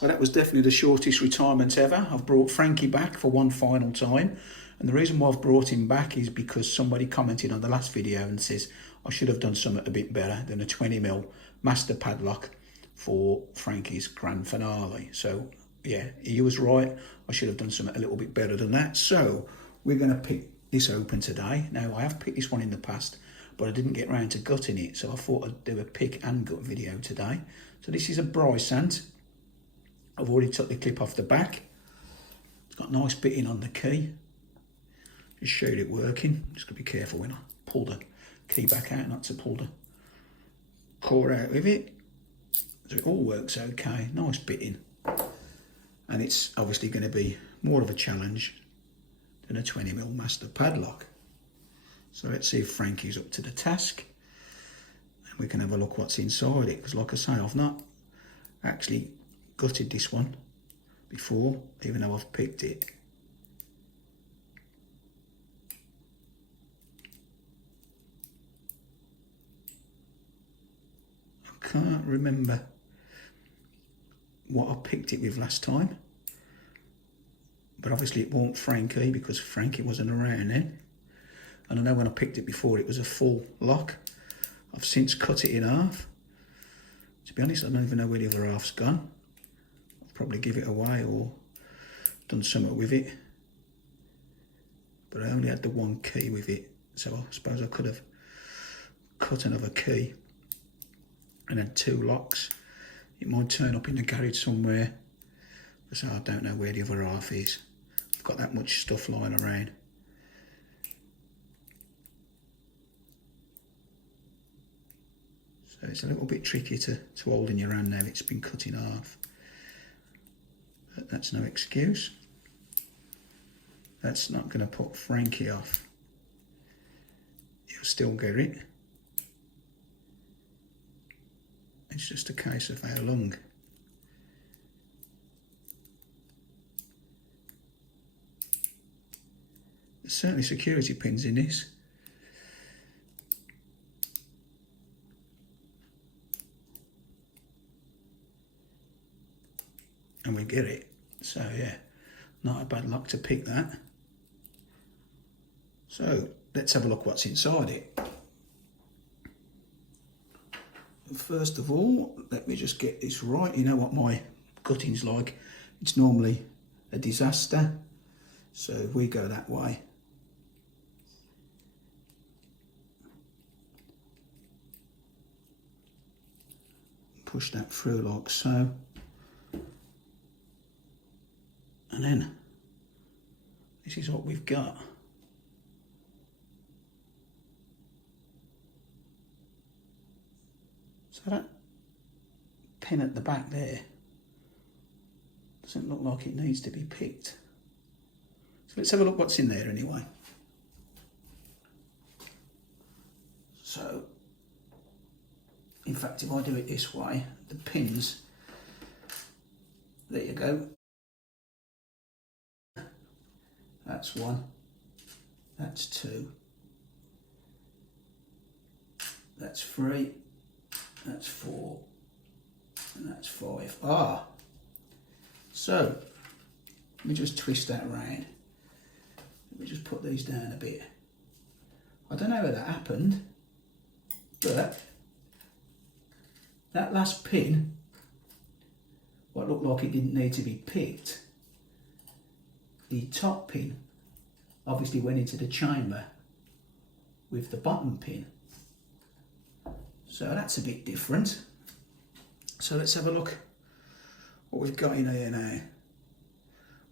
Well, that was definitely the shortest retirement ever. I've brought Frankie back for one final time. And the reason why I've brought him back is because somebody commented on the last video and says I should have done something a bit better than a 20mm master padlock for Frankie's grand finale. So yeah, he was right. I should have done something a little bit better than that. So we're going to pick this open today. Now, I have picked this one in the past, but I didn't get round to gutting it. So I thought I'd do a pick and gut video today. So this is a Brisant. I've already took the clip off the back. It's got nice bitting on the key. Just showed it working. Just gotta be careful when I pull the key back out, not to pull the core out with it. So it all works okay. Nice bitting. And it's obviously going to be more of a challenge than a 20mm master padlock. So let's see if Frankie's up to the task. And we can have a look what's inside it. Because like I say, I've not actually gutted this one before, even though I've picked it. I can't remember what I picked it with last time, but obviously it won't Frankie because Frankie wasn't around then. And I know when I picked it before it was a full lock. I've since cut it in half. To be honest, I don't even know where the other half's gone. I'll probably give it away or done something with it. But I only had the one key with it, so I suppose I could have cut another key and had two locks. It might turn up in the garage somewhere, so I don't know where the other half is. I've got that much stuff lying around. So it's a little bit tricky to hold in your hand now. It's been cut in half. But that's no excuse. That's not going to put Frankie off. He'll still get it. It's just a case of how long. There's certainly security pins in this. And we get it. So yeah, not a bad luck to pick that. So let's have a look what's inside it. First of all, let me just get this right. You know what my gutting's like. It's normally a disaster. So if we go that way. Push that through like so. And then, this is what we've got. So that pin at the back there doesn't look like it needs to be picked. So let's have a look what's in there anyway. So, in fact, if I do it this way, the pins, there you go. That's one, that's two, that's three, that's four, and that's five. Ah, so let me just twist that around. Let me just put these down a bit. I don't know how that happened, but that last pin, what looked like it didn't need to be picked, the top pin obviously went into the chamber with the bottom pin. So that's a bit different. So let's have a look what we've got in here now.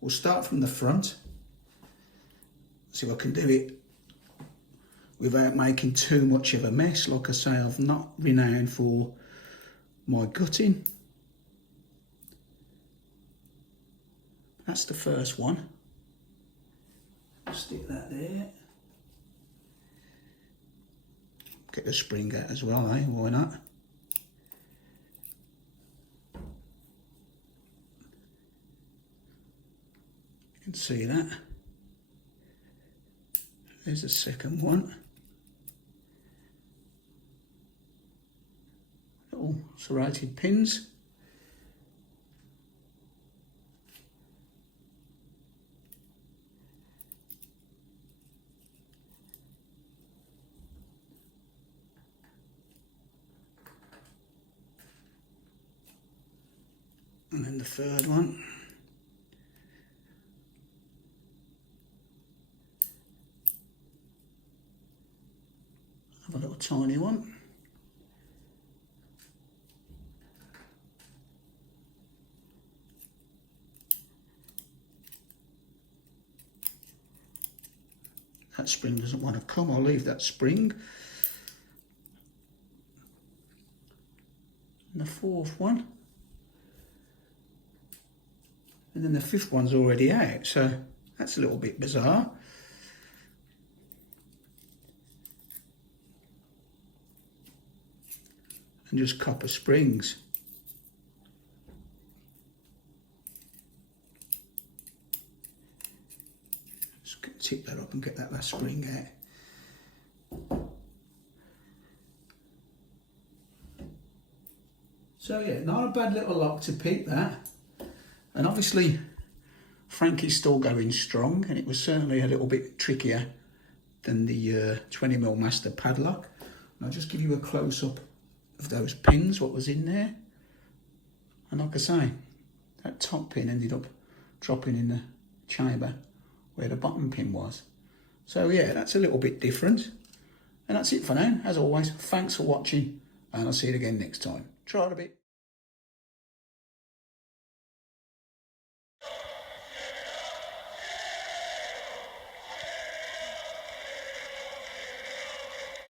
We'll start from the front. See if I can do it without making too much of a mess. Like I say, I've not renowned for my gutting. That's the first one. Stick that there. Get the spring out as well, eh? Why not? You can see that. There's the second one. Little serrated pins. And then the third one. Have a little tiny one. That spring doesn't want to come, I'll leave that spring. And the fourth one. And then the fifth one's already out, so that's a little bit bizarre. And just copper springs. Just tip that up and get that last spring out. So yeah, not a bad little lock to pick that. And obviously Frankie's still going strong, and it was certainly a little bit trickier than the 20mm master padlock. And I'll just give you a close-up of those pins, what was in there. And like I say, that top pin ended up dropping in the chamber where the bottom pin was. So yeah, that's a little bit different. And that's it for now. As always, thanks for watching, and I'll see you again next time. Try it a bit.